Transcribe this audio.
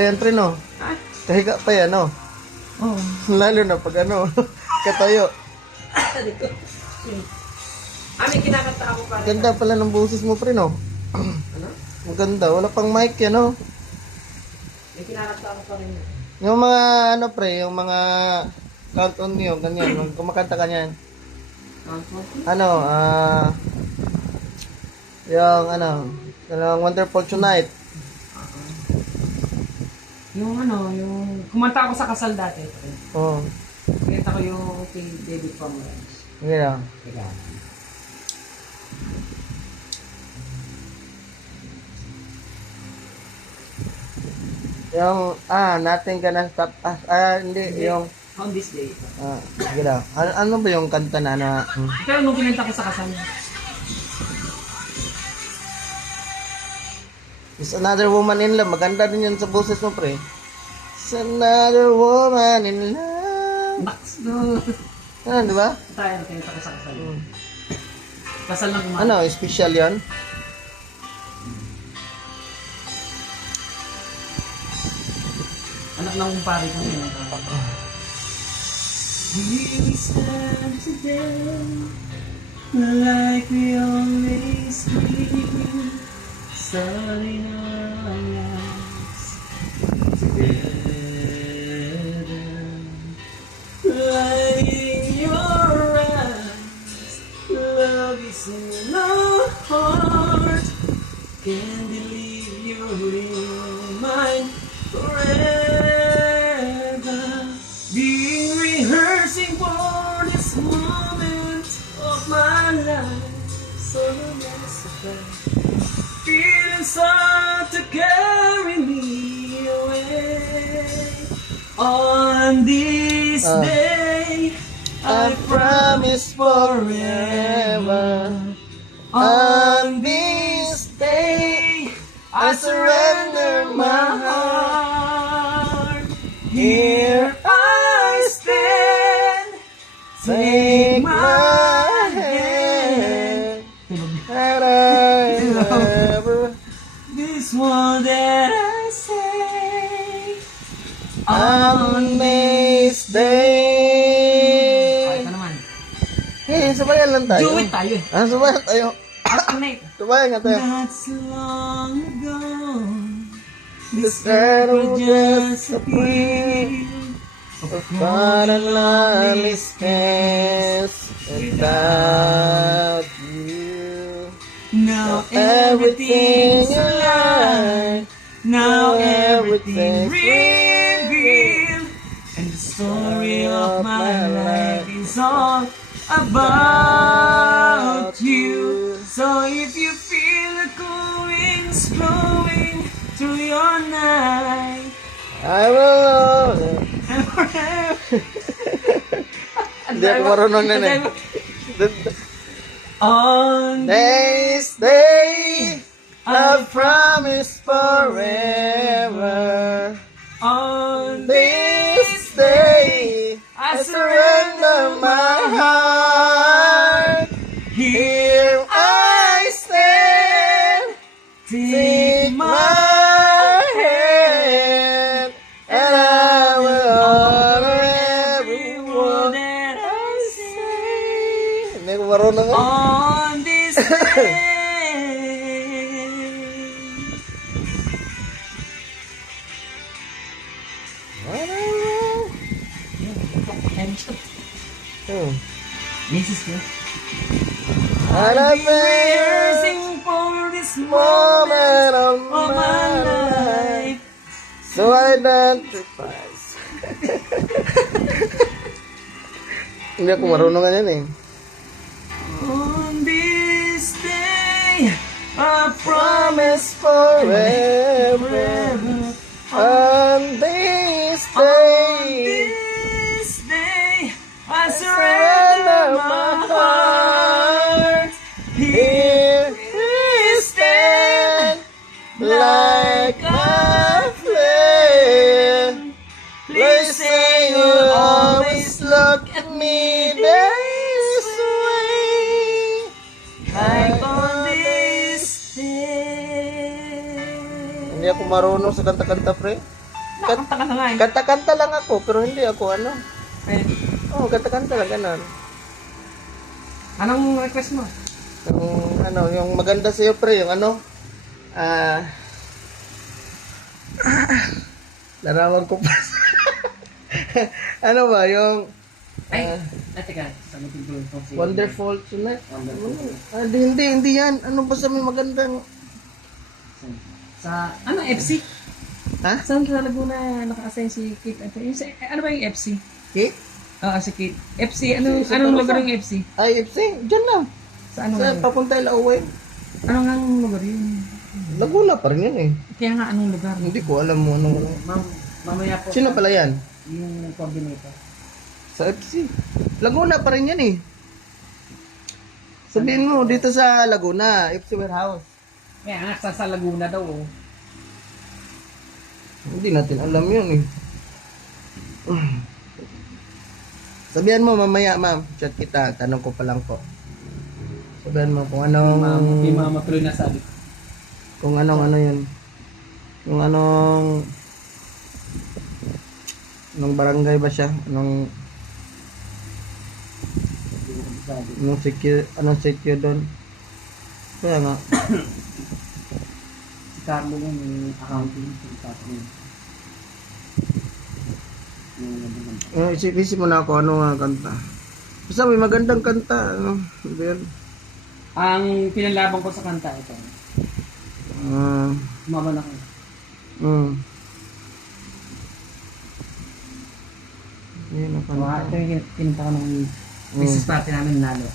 pa yan, pre, no? Ha? Kahiga pa yan, no? Oo. Lalo na pag ano, katayo. May kinakanta ako pa rin. Ganda pala ng boses mo, pre, no? Ano? Maganda. Wala pang mic yan, no? May kinakanta ako pa rin. Yung mga, ano, pre, yung mga count on nyo, ganyan. Kung kumakanta ka niyan. Ano, yung, yung Wonderful Tonight. Yung yung kumanta ako sa kasal dati. Oo. Kinanta ko yung kay David Pomeranz. Sige lang. Teka. Yung, Nothing Gonna Stop Us. Hindi, yung, On this day. sige lang. Ano ba yung kanta na, Pero nung kinanta ko sa kasal. It's Another Woman in Love. Maganda din yan sa boses mo, pre. It's Another Woman in Love. Max no. Di ba? Tayo kinanta ko sa kasal. Kasal ng umaga. Ano, special yan? Anak ng kumpare ko yun. We stand today like we always do, starting our lives together, lighting your eyes, love is in our heart, can't believe you're in mine forever. Been rehearsing for this moment of my life, so necessary. Feeling start to carry me away. On this day, I promise forever. On this day, I surrender my heart. Here I stand. Take my hand. And I never This one that I say on this day. Ay, ka naman. Sabayan lang tayo. Do it tayo eh. Sabayan tayo. Alternate. Sabayan nga tayo. That's long ago. This earth will just appear upon a lonely space without you. Now Everything everything's alive. Now everything revealed. And the story of my life is all about you. So if you feel the cool winds blowing through your night, I will know. and forever. Hindi ako marunong na eh. On This day, I promise forever. on This day, I surrender my heart. Here I stand. Take my hand, and I will honor every word that I say. Hindi ko marunong eh. On this day. This is And I've been rehearsing for this moment of of my my life, life. so I identifies. Hindi ako marunong nga yan eh. On this day, I Promise promise forever. On this on day, this day, I surrender my heart. here we stand like a flame. Placing you always look at me this way. Like on this day. Hindi ako marunong sa kanta-kanta, pre. Kakanta ka na nga eh. Kanta-kanta lang ako, pero hindi ako ano. Eh, Kanta-kanta lang, ganun. anong request mo? Yung maganda sa'yo, pre, yung ano, larawan ko pa. Ano ba, yung, Teka, sagutin ko yung phone. Wonderful Tonight? Wonderful. Hindi yan. Ano ba sa may magandang, Sa, ano, FC? ha? Saan sa Laguna naka-assign si Kate? Ano ba yung FC? Kate? Oo, si Kate. FC, anong lugar yung FC? Ay, FC, dyan lang. Sa ano? Sa papunta Ilauwe. Anong ang lugar yun? Laguna pa rin yan eh. Kaya nga, anong lugar? Hindi ko alam mo anong. Mamaya po. Sino pala yan? Yung coordinator. Sa FC. Laguna pa rin yan eh. Sabihin mo, dito sa Laguna, FC Warehouse. Kaya nga, sa Laguna daw. Oh. Hindi natin alam yun eh. Sabihan mo mamaya, ma'am. Chat kita. Tanong ko pa lang po. Sabihan mo kung anong... Yung mga matuloy na sabi. Kung anong ano yun. Kung anong... Anong barangay ba siya? Anong secure doon? Kaya nga. Si Carlo yung accounting. Isip mo na ako ano nga kanta. Basta may magandang kanta. Ano? Ano yan? Ang pinalabang ko sa kanta ito. Mama na ko. Yan ang So, ito kanta. yung kinunta ko ng business party namin lalo.